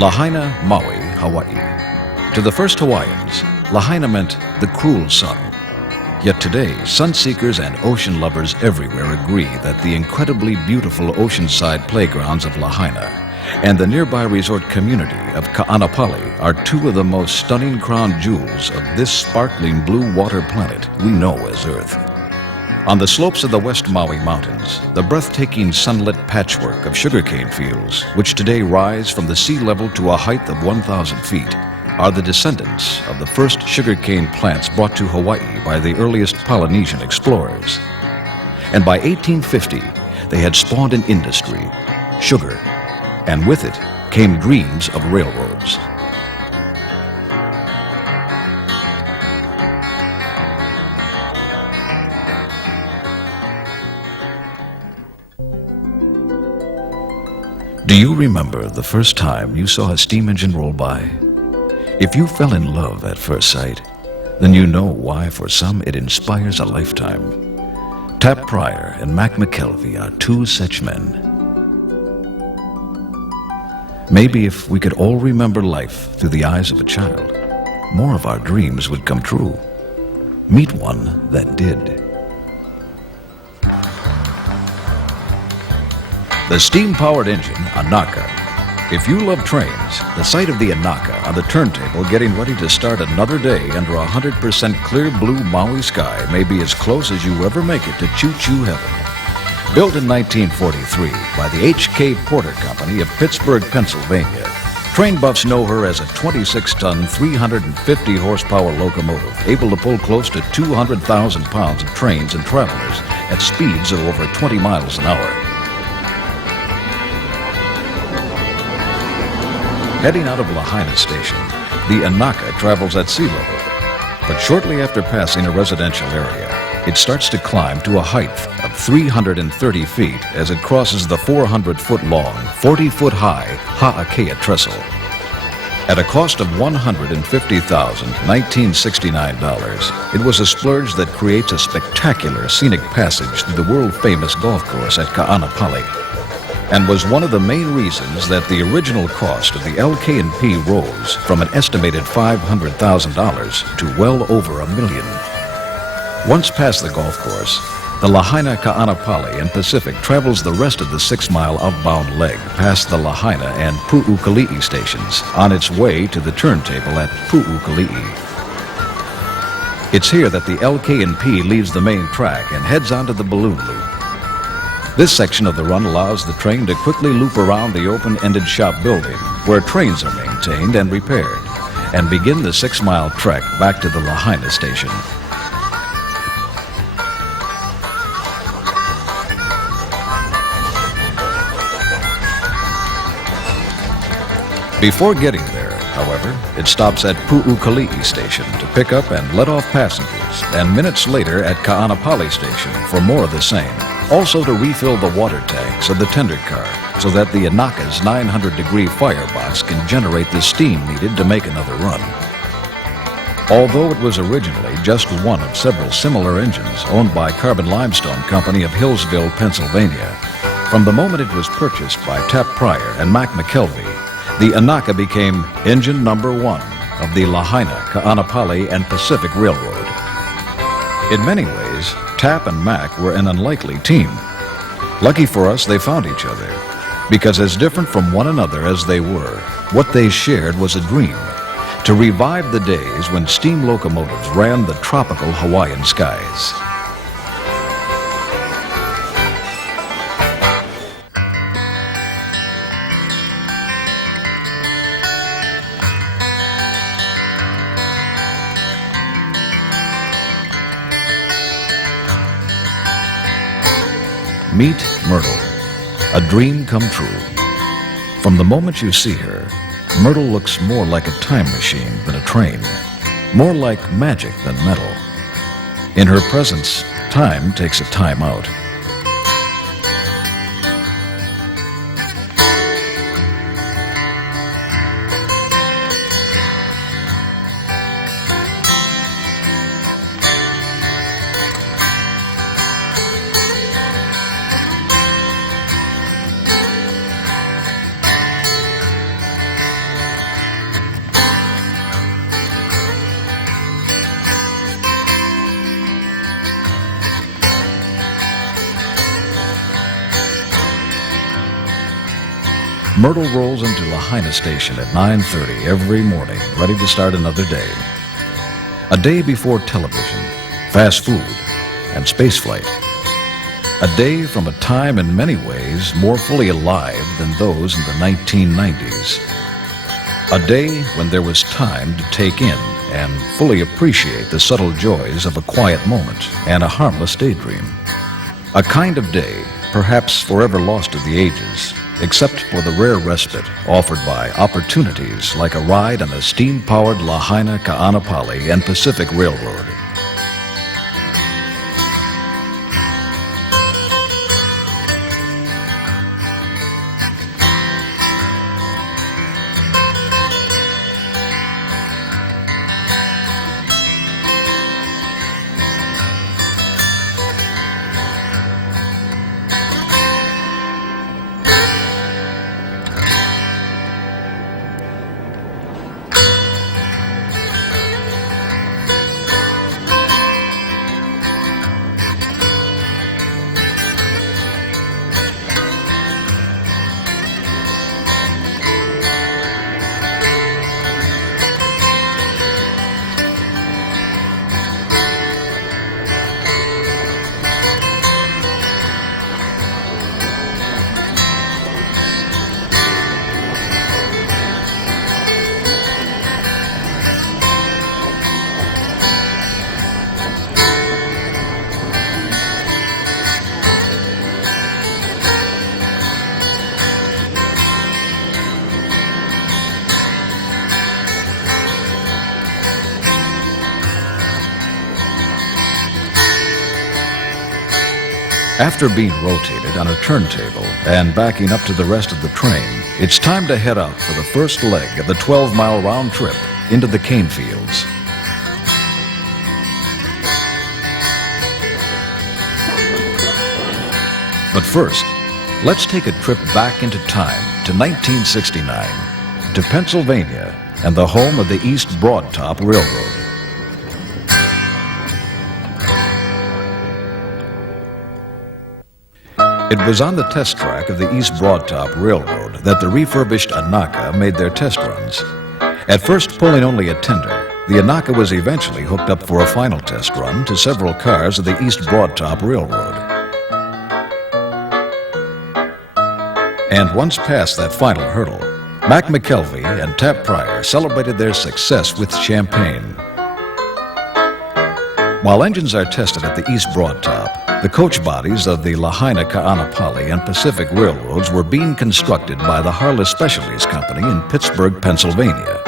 Lahaina, Maui, Hawaii. To the first Hawaiians, Lahaina meant the cruel sun. Yet today, sunseekers and ocean lovers everywhere agree that the incredibly beautiful oceanside playgrounds of Lahaina and the nearby resort community of Kaanapali are two of the most stunning crown jewels of this sparkling blue water planet we know as Earth. On the slopes of the West Maui Mountains, the breathtaking sunlit patchwork of sugarcane fields, which today rise from the sea level to a height of 1,000 feet, are the descendants of the first sugarcane plants brought to Hawaii by the earliest Polynesian explorers. And by 1850, they had spawned an industry, sugar, and with it came dreams of railroads. Do you remember the first time you saw a steam engine roll by? If you fell in love at first sight, then you know why for some it inspires a lifetime. Tap Pryor and Mac McKelvey are two such men. Maybe if we could all remember life through the eyes of a child, more of our dreams would come true. Meet one that did. The steam-powered engine, Anaka. If you love trains, the sight of the Anaka on the turntable getting ready to start another day under 100% clear blue Maui sky may be as close as you ever make it to choo-choo heaven. Built in 1943 by the H.K. Porter Company of Pittsburgh, Pennsylvania, train buffs know her as a 26-ton, 350-horsepower locomotive able to pull close to 200,000 pounds of trains and travelers at speeds of over 20 miles an hour. Heading out of Lahaina Station, the Anaka travels at sea level, but shortly after passing a residential area, it starts to climb to a height of 330 feet as it crosses the 400-foot-long, 40-foot-high Hahakea trestle. At a cost of $150,000, $1969, it was a splurge that creates a spectacular scenic passage through the world-famous golf course at Kaanapali, and was one of the main reasons that the original cost of the LK&P rose from an estimated $500,000 to well over $1 million. Once past the golf course, the Lahaina, Kaanapali, and Pacific travels the rest of the 6-mile outbound leg past the Lahaina and Puukolii stations on its way to the turntable at Puukolii. It's here that the LK&P leaves the main track and heads onto the balloon loop. This section of the run allows the train to quickly loop around the open-ended shop building where trains are maintained and repaired and begin the 6-mile trek back to the Lahaina station. Before getting there, however, it stops at Puukolii station to pick up and let off passengers, and minutes later at Kaanapali station for more of the same. Also to refill the water tanks of the tender car so that the Anaka's 900-degree firebox can generate the steam needed to make another run. Although it was originally just one of several similar engines owned by Carbon Limestone Company of Hillsville, Pennsylvania, from the moment it was purchased by Tap Pryor and Mac McKelvey, the Anaka became engine number 1 of the Lahaina, Kaanapali, and Pacific Railroad. In many ways, Tap and Mac were an unlikely team. Lucky for us, they found each other, because as different from one another as they were, what they shared was a dream to revive the days when steam locomotives ran the tropical Hawaiian skies. Meet Myrtle, a dream come true. From the moment you see her, Myrtle looks more like a time machine than a train, more like magic than metal. In her presence, time takes a time out. Myrtle rolls into Lahaina station at 9:30 every morning, ready to start another day. A day before television, fast food, and spaceflight. A day from a time in many ways more fully alive than those in the 1990s. A day when there was time to take in and fully appreciate the subtle joys of a quiet moment and a harmless daydream. A kind of day, perhaps forever lost to the ages, except for the rare respite offered by opportunities like a ride on a steam-powered Lahaina, Kaanapali, and Pacific Railroad. After being rotated on a turntable and backing up to the rest of the train, it's time to head out for the first leg of the 12-mile round trip into the cane fields. But first, let's take a trip back into time to 1969, to Pennsylvania and the home of the East Broadtop Railroad. It was on the test track of the East Broadtop Railroad that the refurbished Anaka made their test runs. At first pulling only a tender, the Anaka was eventually hooked up for a final test run to several cars of the East Broadtop Railroad. And once past that final hurdle, Mac McKelvey and Tap Pryor celebrated their success with champagne. While engines are tested at the East Broadtop, the coach bodies of the Lahaina, Kaanapali, and Pacific Railroads were being constructed by the Harless Specialties Company in Pittsburgh, Pennsylvania.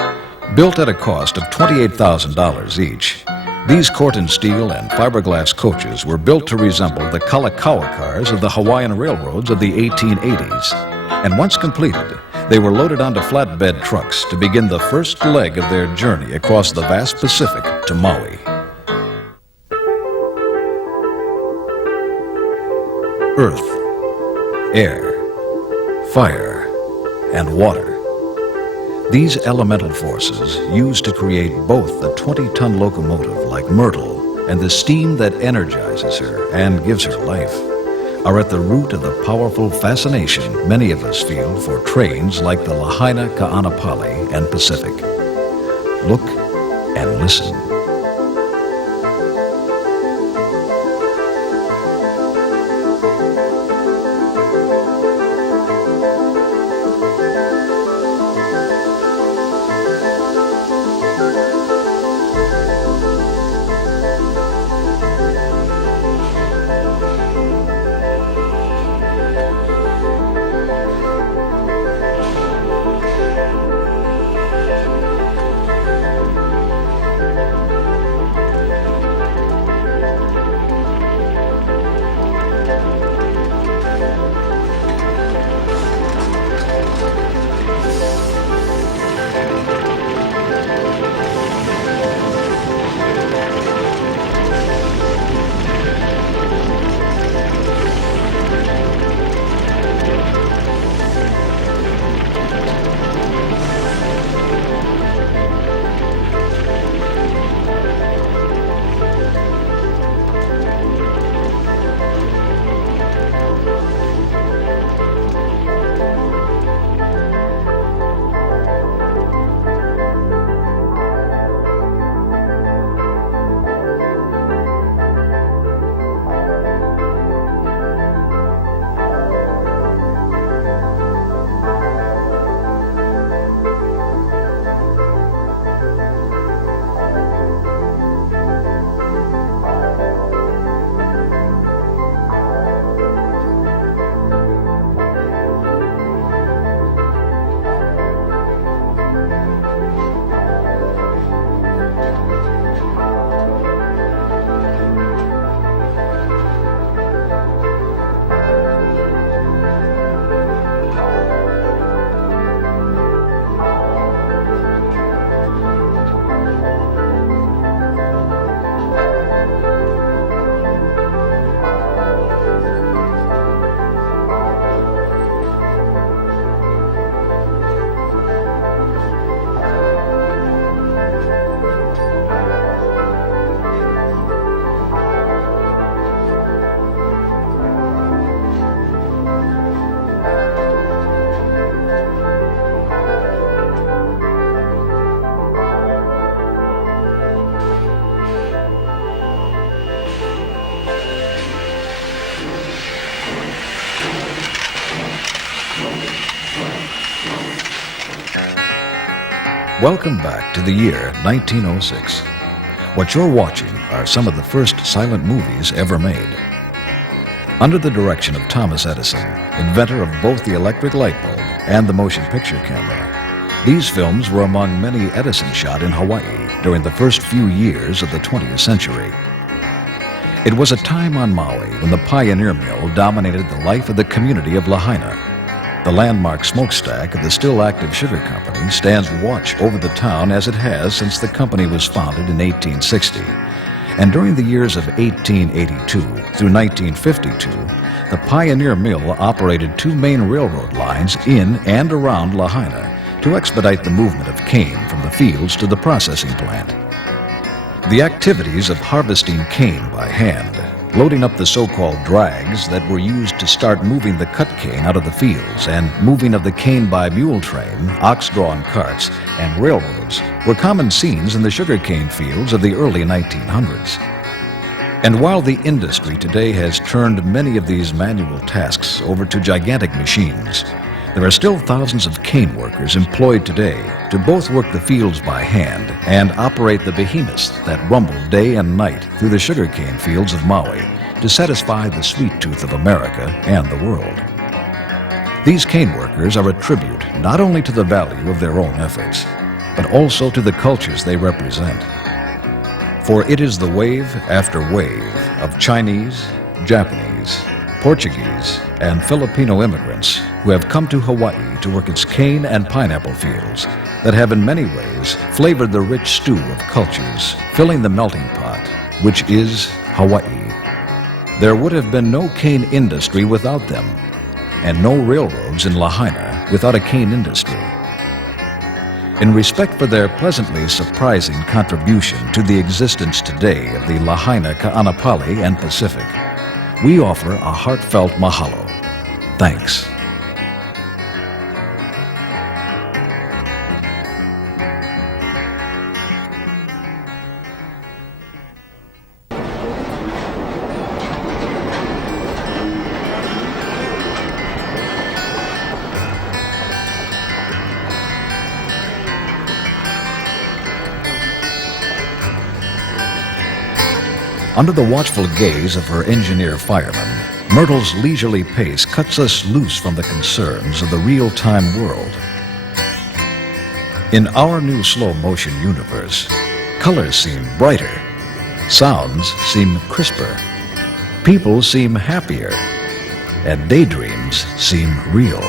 Built at a cost of $28,000 each, these Corten steel and fiberglass coaches were built to resemble the Kalakaua cars of the Hawaiian railroads of the 1880s. And once completed, they were loaded onto flatbed trucks to begin the first leg of their journey across the vast Pacific to Maui. Earth, air, fire, and water. These elemental forces, used to create both the 20-ton locomotive like Myrtle and the steam that energizes her and gives her life, are at the root of the powerful fascination many of us feel for trains like the Lahaina, Kaanapali, and Pacific. Look and listen. Welcome back to the year 1906. What you're watching are some of the first silent movies ever made. Under the direction of Thomas Edison, inventor of both the electric light bulb and the motion picture camera, these films were among many Edison shot in Hawaii during the first few years of the 20th century. It was a time on Maui when the pioneer mill dominated the life of the community of Lahaina. The landmark smokestack of the still active sugar company stands watch over the town as it has since the company was founded in 1860. And during the years of 1882 through 1952, the pioneer mill operated two main railroad lines in and around Lahaina to expedite the movement of cane from the fields to the processing plant. The activities of harvesting cane by hand, loading up the so-called drags that were used to start moving the cut cane out of the fields, and moving of the cane by mule train, ox-drawn carts, and railroads were common scenes in the sugarcane fields of the early 1900s. And while the industry today has turned many of these manual tasks over to gigantic machines, there are still thousands of cane workers employed today to both work the fields by hand and operate the behemoths that rumble day and night through the sugarcane fields of Maui to satisfy the sweet tooth of America and the world. These cane workers are a tribute not only to the value of their own efforts, but also to the cultures they represent. For it is the wave after wave of Chinese, Japanese, Portuguese, and Filipino immigrants who have come to Hawaii to work its cane and pineapple fields that have in many ways flavored the rich stew of cultures, filling the melting pot, which is Hawaii. There would have been no cane industry without them, and no railroads in Lahaina without a cane industry. In respect for their pleasantly surprising contribution to the existence today of the Lahaina, Kaanapali, and Pacific, we offer a heartfelt mahalo. Thanks. Under the watchful gaze of her engineer-fireman, Myrtle's leisurely pace cuts us loose from the concerns of the real-time world. In our new slow-motion universe, colors seem brighter, sounds seem crisper, people seem happier, and daydreams seem real.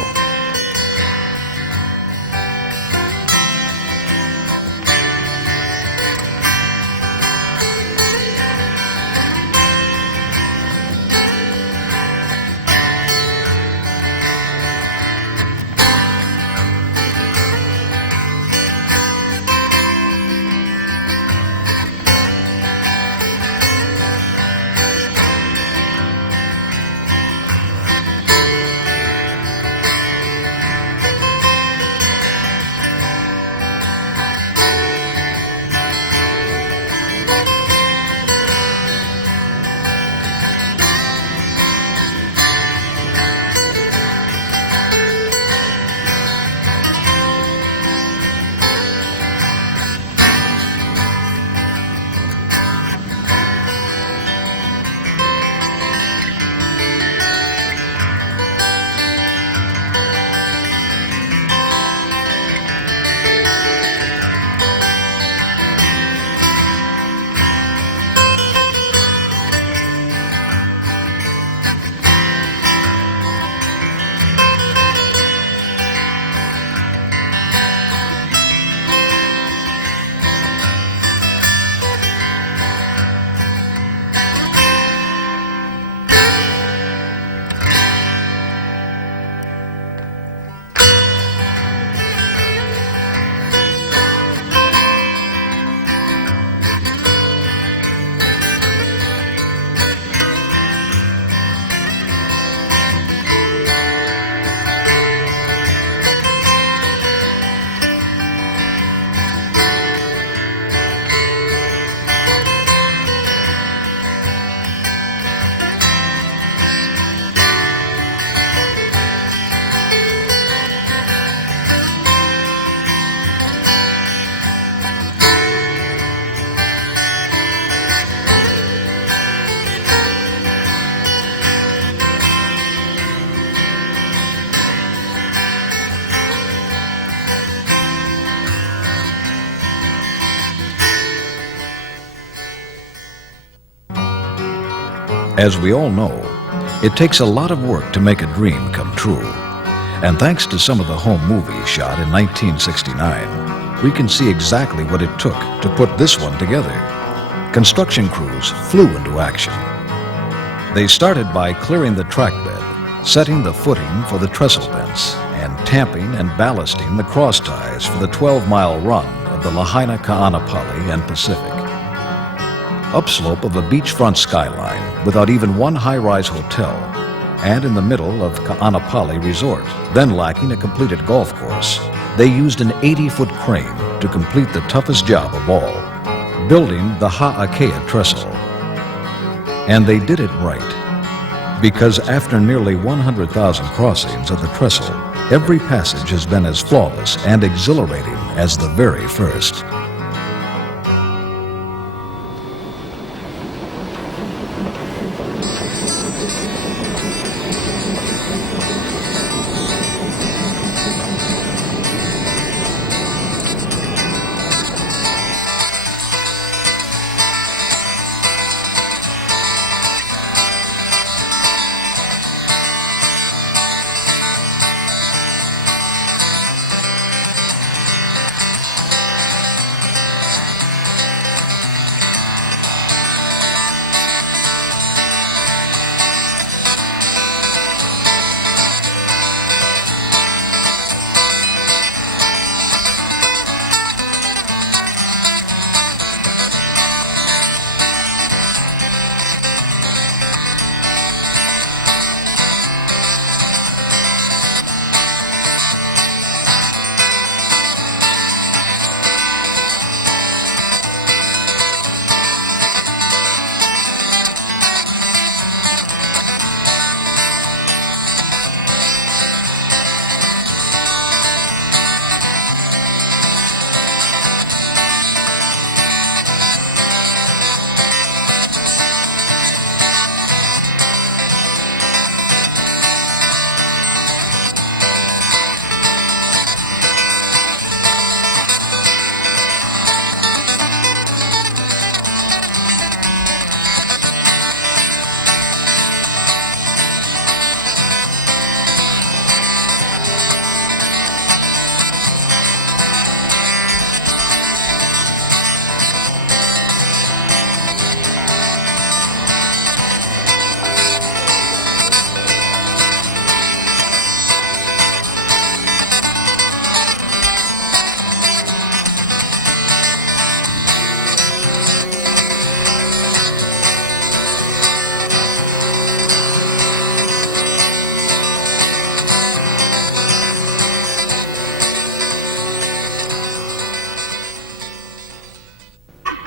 As we all know, it takes a lot of work to make a dream come true. And thanks to some of the home movies shot in 1969, we can see exactly what it took to put this one together. Construction crews flew into action. They started by clearing the track bed, setting the footing for the trestle vents, and tamping and ballasting the cross ties for the 12-mile run of the Lahaina, Kaanapali, and Pacific. Upslope of a beachfront skyline without even one high-rise hotel, and in the middle of Kaanapali Resort, then lacking a completed golf course, they used an 80-foot crane to complete the toughest job of all, building the Hahakea trestle. And they did it right, because after nearly 100,000 crossings of the trestle, every passage has been as flawless and exhilarating as the very first.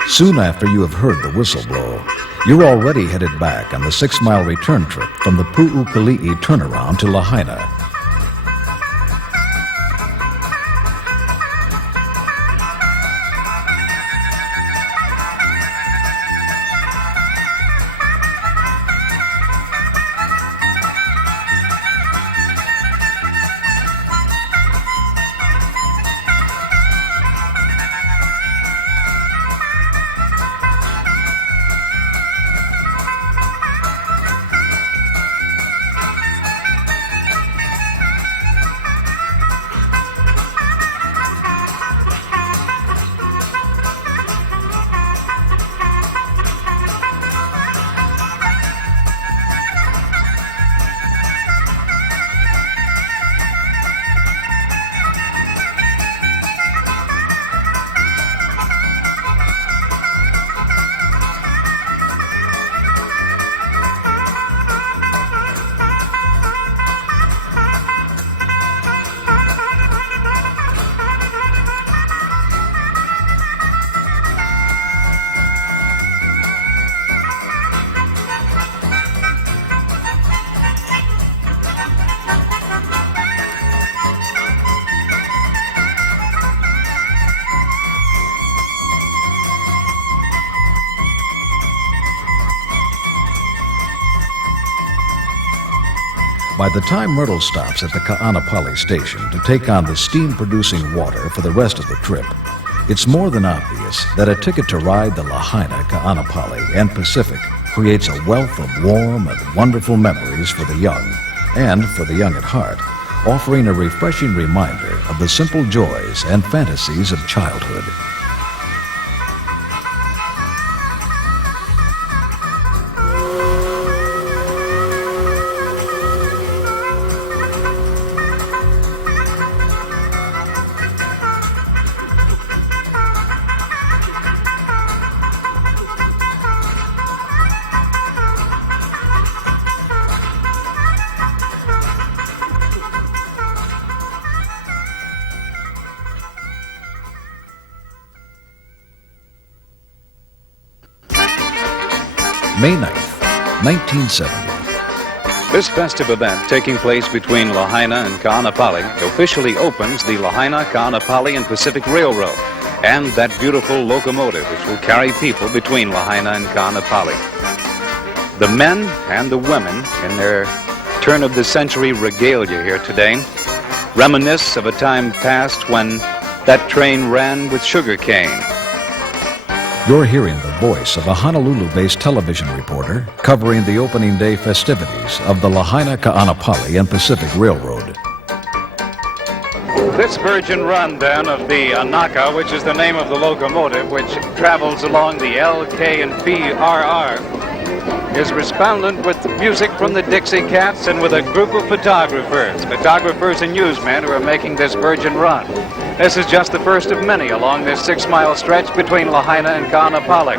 Soon after you have heard the whistle blow, you're already headed back on the 6-mile return trip from the Puukolii turnaround to Lahaina. By the time Myrtle stops at the Kaanapali station to take on the steam-producing water for the rest of the trip, it's more than obvious that a ticket to ride the Lahaina, Kaanapali, and Pacific creates a wealth of warm and wonderful memories for the young and for the young at heart, offering a refreshing reminder of the simple joys and fantasies of childhood. May 9th, 1970. This festive event, taking place between Lahaina and Kaanapali, officially opens the Lahaina, Kaanapali, and Pacific Railroad and that beautiful locomotive which will carry people between Lahaina and Kaanapali. The men and the women in their turn-of-the-century regalia here today reminisce of a time past when that train ran with sugar cane. You're hearing the voice of a Honolulu-based television reporter covering the opening day festivities of the Lahaina, Kaanapali, and Pacific Railroad. This virgin run, then, of the Anaka, which is the name of the locomotive which travels along the LK&P RR, is resplendent with music from the Dixie Cats and with a group of photographers and newsmen who are making this virgin run. This is just the first of many along this 6-mile stretch between Lahaina and Kaanapali,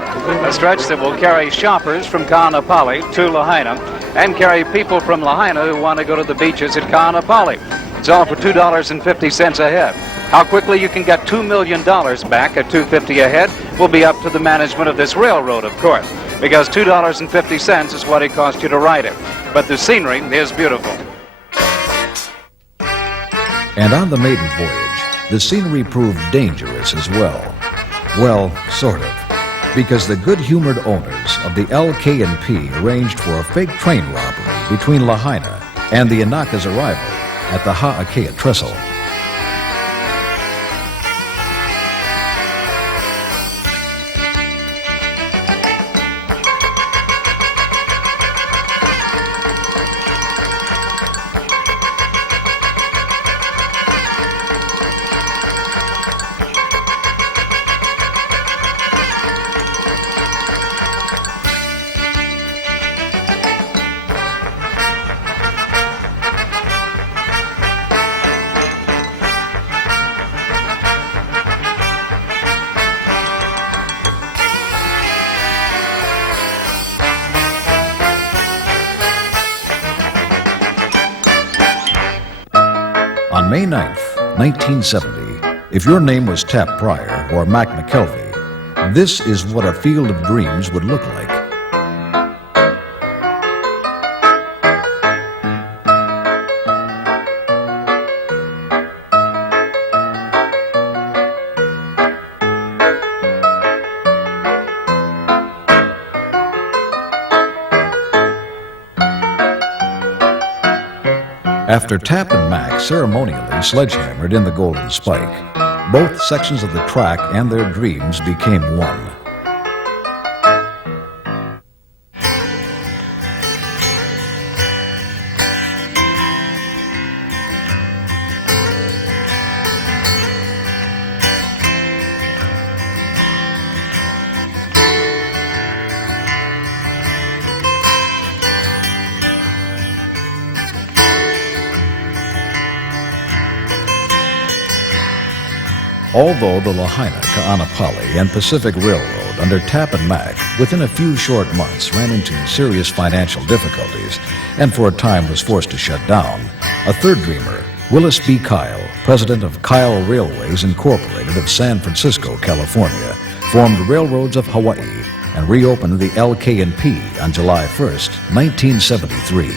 a stretch that will carry shoppers from Kaanapali to Lahaina and carry people from Lahaina who want to go to the beaches at Kaanapali. It's all for $2.50 a head. How quickly you can get $2 million back at $2.50 a head will be up to the management of this railroad, of course, because $2.50 is what it cost you to ride it. But the scenery is beautiful. And on the maiden voyage, the scenery proved dangerous as well. Well, sort of, because the good-humored owners of the LK&P arranged for a fake train robbery between Lahaina and the Anaka's arrival at the Hahakea trestle. On May 9th, 1970, if your name was Tap Pryor or Mac McKelvey, this is what a field of dreams would look like. After Tap and Mac ceremonially sledgehammered in the Golden Spike, both sections of the track and their dreams became one. Although the Lahaina, Kaanapali, and Pacific Railroad under Tap and Mac within a few short months ran into serious financial difficulties and for a time was forced to shut down, a third dreamer, Willis B. Kyle, president of Kyle Railways Incorporated of San Francisco, California, formed Railroads of Hawaii and reopened the LK&P on July 1st, 1973.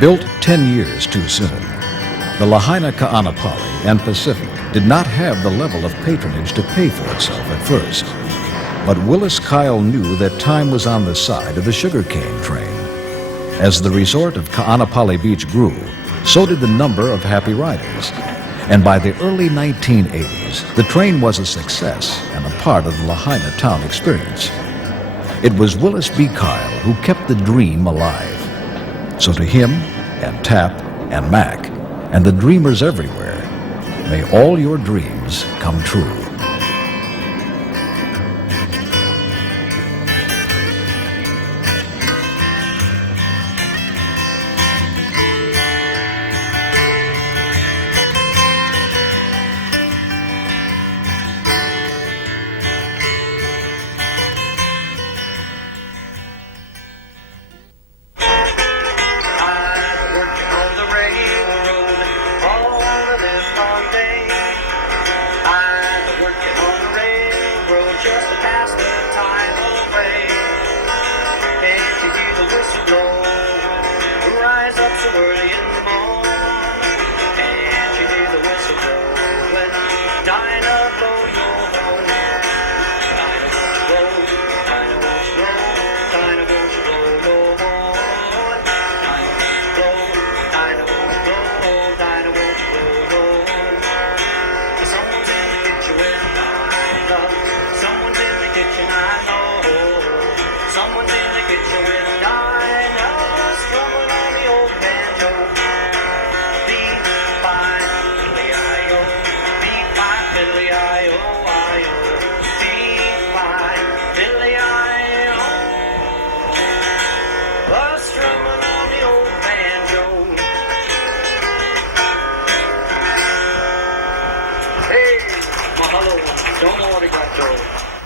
Built 10 years too soon, the Lahaina, Kaanapali, and Pacific did not have the level of patronage to pay for itself at first. But Willis Kyle knew that time was on the side of the sugarcane train. As the resort of Kaanapali Beach grew, so did the number of happy riders. And by the early 1980s, the train was a success and a part of the Lahaina town experience. It was Willis B. Kyle who kept the dream alive. So to him, and Tap, and Mac, and the dreamers everywhere, may all your dreams come true.